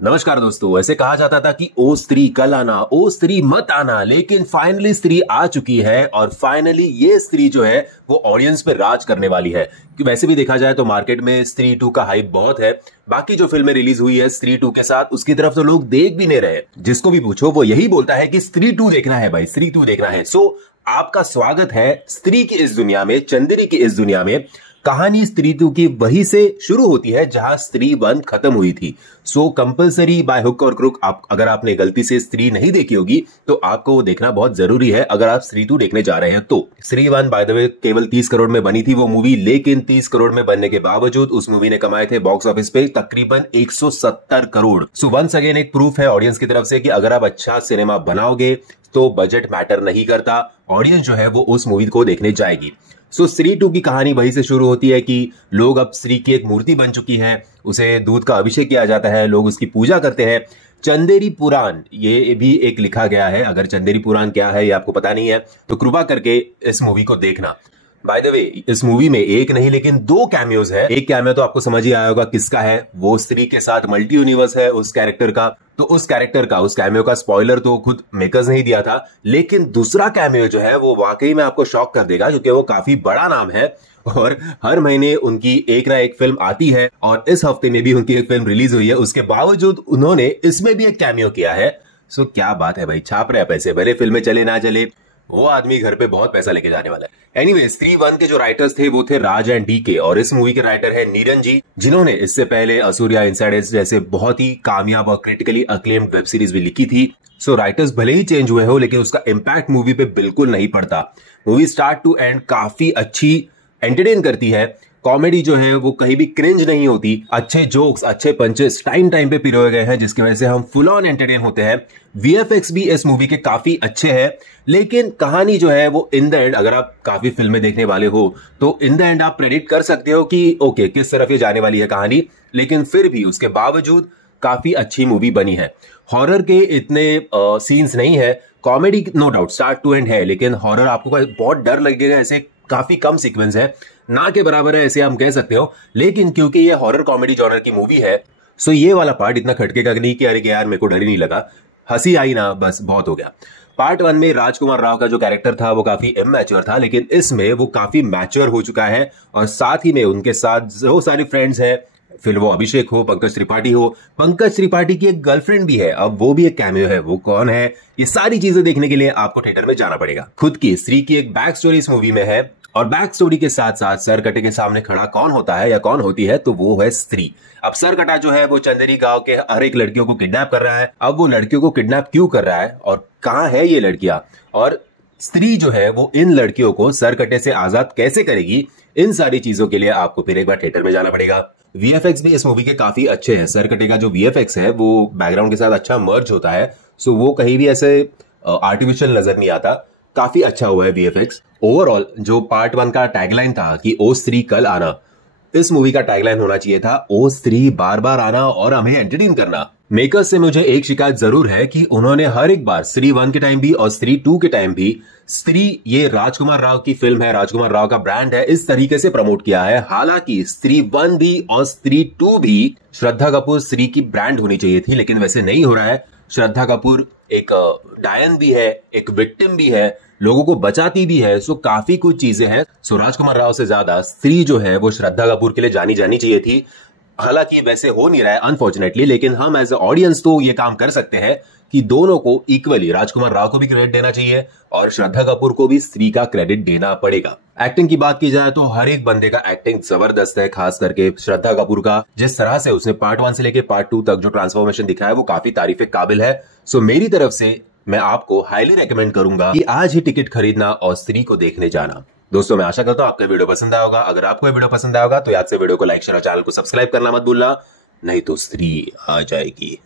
नमस्कार दोस्तों। ऐसे कहा जाता था कि ओ स्त्री कल आना, ओ स्त्री मत आना, लेकिन फाइनली स्त्री आ चुकी है और फाइनली ये स्त्री जो है वो ऑडियंस पे राज करने वाली है। कि वैसे भी देखा जाए तो मार्केट में स्त्री 2 का हाइप बहुत है। बाकी जो फिल्में रिलीज हुई है स्त्री 2 के साथ, उसकी तरफ तो लोग देख भी नहीं रहे। जिसको भी पूछो वो यही बोलता है कि स्त्री 2 देखना है भाई, स्त्री 2 देखना है। सो आपका स्वागत है स्त्री की इस दुनिया में, चंदेरी की इस दुनिया में। कहानी स्त्री 2 की वहीं से शुरू होती है जहां स्त्री 1 खत्म हुई थी। सो कंपलसरी बाय हुक और क्रुक, अगर आपने गलती से स्त्री नहीं देखी होगी तो आपको वो देखना बहुत जरूरी है अगर आप स्त्री 2 देखने जा रहे हैं तो। स्त्री 1 बाय द वे केवल 30 करोड़ में बनी थी वो मूवी, लेकिन 30 करोड़ में बनने के बावजूद उस मूवी ने कमाए थे बॉक्स ऑफिस पे तकरीबन 170 करोड़। सो वंस अगेन एक प्रूफ है ऑडियंस की तरफ से कि अगर आप अच्छा सिनेमा बनाओगे तो बजट मैटर नहीं करता, ऑडियंस जो है वो उस मूवी को देखने जाएगी। सो स्त्री 2 की कहानी वहीं से शुरू होती है कि लोग अब स्त्री की एक मूर्ति बन चुकी है, उसे दूध का अभिषेक किया जाता है, लोग उसकी पूजा करते हैं। चंदेरी पुराण ये भी एक लिखा गया है। अगर चंदेरी पुराण क्या है ये आपको पता नहीं है तो कृपा करके इस मूवी को देखना। बाय द वे इस मूवी में एक नहीं लेकिन 2 कैमियोज है। एक कैमियो तो आपको समझ ही आया होगा किसका है, वो स्त्री के साथ मल्टी यूनिवर्स है उस कैरेक्टर का। तो उस कैमियो का स्पॉइलर तो खुद मेकर्स ने ही दिया था, लेकिन दूसरा कैमियो जो है वो वाकई में आपको शॉक कर देगा क्योंकि वो काफी बड़ा नाम है और हर महीने उनकी एक ना एक फिल्म आती है और इस हफ्ते में भी उनकी एक फिल्म रिलीज हुई है। उसके बावजूद उन्होंने इसमें भी एक कैमियो किया है। सो क्या बात है भाई, छाप रहे हैं पैसे, भले फिल्में चले ना चले, वो आदमी घर पे बहुत पैसा लेके जाने वाला है। एनीवे स्त्री 1 के जो राइटर्स थे वो थे राज एंड डीके और इस मूवी के राइटर है नीरन जी, जिन्होंने इससे पहले असूर्या, इनसाइडर्स जैसे बहुत ही कामयाब और क्रिटिकली अक्लेम्ड वेब सीरीज भी लिखी थी। सो राइटर्स भले ही चेंज हुए हो लेकिन उसका इम्पैक्ट मूवी पे बिल्कुल नहीं पड़ता। मूवी स्टार्ट टू एंड काफी अच्छी एंटरटेन करती है। कॉमेडी जो है वो कहीं भी क्रिंज नहीं होती, अच्छे जोक्स, अच्छे पंचेस टाइम टाइम पे पिरोए गए हैं जिसकी वजह से हम फुल ऑन एंटरटेन होते हैं। वीएफएक्स भी इस मूवी के काफी अच्छे हैं, लेकिन कहानी जो है वो इन द एंड, अगर आप काफी फिल्में देखने वाले हो तो इन द एंड आप प्रेडिक्ट कर सकते हो कि ओके किस तरफ ये जाने वाली है कहानी, लेकिन फिर भी उसके बावजूद काफी अच्छी मूवी बनी है। हॉरर के इतने सीन्स नहीं है, comedy no doubt start to end है, लेकिन हॉरर आपको बहुत डर लगेगा ऐसे काफी कम सीक्वेंस है, ना के बराबर है ऐसे हम कह सकते हो। लेकिन क्योंकि ये हॉरर कॉमेडी जॉनर की मूवी है सो ये वाला पार्ट इतना खटकेगा नहीं कि अरे यार मेरे को डर ही नहीं लगा, हंसी आई ना बस बहुत हो गया। पार्ट 1 में राजकुमार राव का जो कैरेक्टर था वो काफी इमैच्योर था, लेकिन इसमें वो काफी मैच्योर हो चुका है और साथ ही में उनके साथ जो सारे फ्रेंड्स हैं, फिर वो अभिषेक हो, पंकज त्रिपाठी हो, पंकज त्रिपाठी की एक गर्लफ्रेंड भी है, अब वो भी एक कैमियो है, वो कौन है, ये सारी चीजें देखने के लिए आपको थिएटर में जाना पड़ेगा। खुद की स्त्री की एक बैक स्टोरी इस मूवी में है और बैक स्टोरी के साथ साथ सरकटे के सामने खड़ा कौन होता है या कौन होती है तो वो है स्त्री। अब सरकटा जो है वो चंदेरी गांव के हर एक लड़कियों को किडनैप कर रहा है। अब वो लड़कियों को किडनैप क्यों कर रहा है और कहां है ये लड़कियां, और स्त्री जो है वो इन लड़कियों को सरकटे से आजाद कैसे करेगी, इन सारी चीजों के लिए आपको फिर एक बार थिएटर में जाना पड़ेगा। वीएफएक्स भी इस मूवी के काफी अच्छे हैं। सरकटे का जो वीएफएक्स है वो बैकग्राउंड के साथ अच्छा मर्ज होता है, सो वो कहीं भी ऐसे आर्टिफिशियल नजर नहीं आता, काफी अच्छा हुआ है वीएफएक्स। ओवरऑल जो पार्ट 1 का टैगलाइन था कि ओ स्त्री कल आना, इस मूवी का टैगलाइन होना चाहिए था ओ स्त्री बार बार आना और हमें एंटरटेन करना। मेकर्स से मुझे एक शिकायत जरूर है कि उन्होंने हर एक बार स्त्री 1 के टाइम भी और स्त्री 2 के टाइम भी स्त्री, ये राजकुमार राव की फिल्म है, राजकुमार राव का ब्रांड है, इस तरीके से प्रमोट किया है। हालांकि स्त्री 1 भी और स्त्री 2 भी श्रद्धा कपूर स्त्री की ब्रांड होनी चाहिए थी, लेकिन वैसे नहीं हो रहा है। श्रद्धा कपूर एक डायन भी है, एक विक्टिम भी है, लोगों को बचाती भी है, सो काफी कुछ चीजें हैं। सो राजकुमार राव से ज्यादा स्त्री जो है वो श्रद्धा कपूर के लिए जानी चाहिए थी। हालांकि वैसे हो नहीं रहा है अनफॉर्चुनेटली, लेकिन हम एज ए ऑडियंस तो ये काम कर सकते हैं कि दोनों को इक्वली, राजकुमार राव को भी क्रेडिट देना चाहिए और श्रद्धा कपूर को भी स्त्री का क्रेडिट देना पड़ेगा। एक्टिंग की बात की जाए तो हर एक बंदे का एक्टिंग जबरदस्त है, खास करके श्रद्धा कपूर का जिस तरह से उसने पार्ट 1 से लेके पार्ट 2 तक जो ट्रांसफॉर्मेशन दिखाया वो काफी तारीफ काबिल है। सो मेरी तरफ से मैं आपको हाईली रेकमेंड करूंगा कि आज ही टिकट खरीदना और स्त्री को देखने जाना। दोस्तों मैं आशा करता हूं आपको वीडियो पसंद आया होगा। अगर आपको ये वीडियो पसंद आया होगा तो याद से वीडियो को लाइक शेयर और चैनल को सब्सक्राइब करना मत भूलना, नहीं तो स्त्री आ जाएगी।